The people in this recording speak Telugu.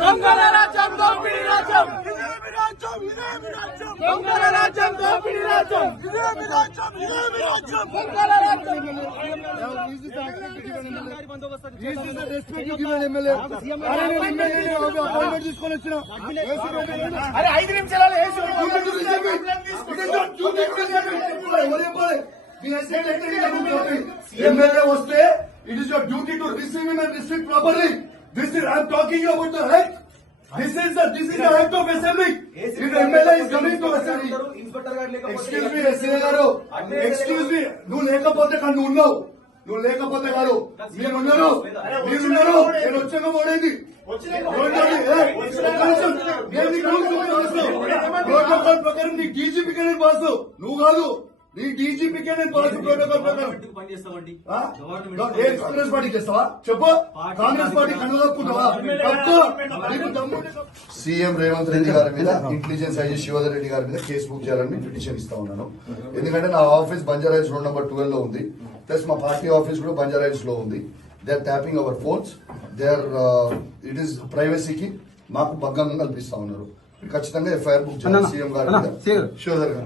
దొంగల రాజ్యం దోపిడీ రాజ్యం దొంగల రాజ్యం దోపిడీ రాజ్యం దొంగల రాజ్యం అరే ఐదు నిమిషాలలో వేసి ఎమ్మెల్యే వస్తే it is your duty to receive him and receive properly I'm talking about the right this is the this is the right of assembly if MLA is coming to assembly inspector గారు ఎక్స్క్యూజ్ మీ ఎస్ఏ గారు. ఎక్స్క్యూజ్ మీ నువ్వు లేకపోతే కానీ నువ్వు ఉన్నావు. నువ్వు లేకపోతే కాదు. మీరున్నారు మీరున్నారు నేను వచ్చాక పోడేది ప్రోటోకాల్ ప్రకారం నీ డీజీపీకే నేను బాసు. నువ్వు కాదు. నీ డీజీపీకే నేను? ఏ కాంగ్రెస్ పార్టీ చేస్తావా? చెప్పు. కాంగ్రెస్ పార్టీ చెప్పు. సీఎం రేవంత్ రెడ్డి గారి మీద ఇంటెలిజెన్స్ ఐజీ శివధర్ రెడ్డి గారి మీద కేసు బుక్ చేయాలని పిటిషన్ ఇస్తా ఉన్నాను. ఎందుకంటే నా ఆఫీస్ బంజారాయిల్స్ రోడ్ నెంబర్ ట్వెల్వ్లో ఉంది. ప్లస్ మా పార్టీ ఆఫీస్ కూడా బంజారాయిల్స్లో ఉంది. They are tapping our phones they are it is ప్రైవసీకి మాకు భగ్గంగా కల్పిస్తా ఉన్నారు. ఖచ్చితంగా ఎఫ్ఐఆర్ బుక్ చేయాలి. సీఎం గారి శివధర్ గారి.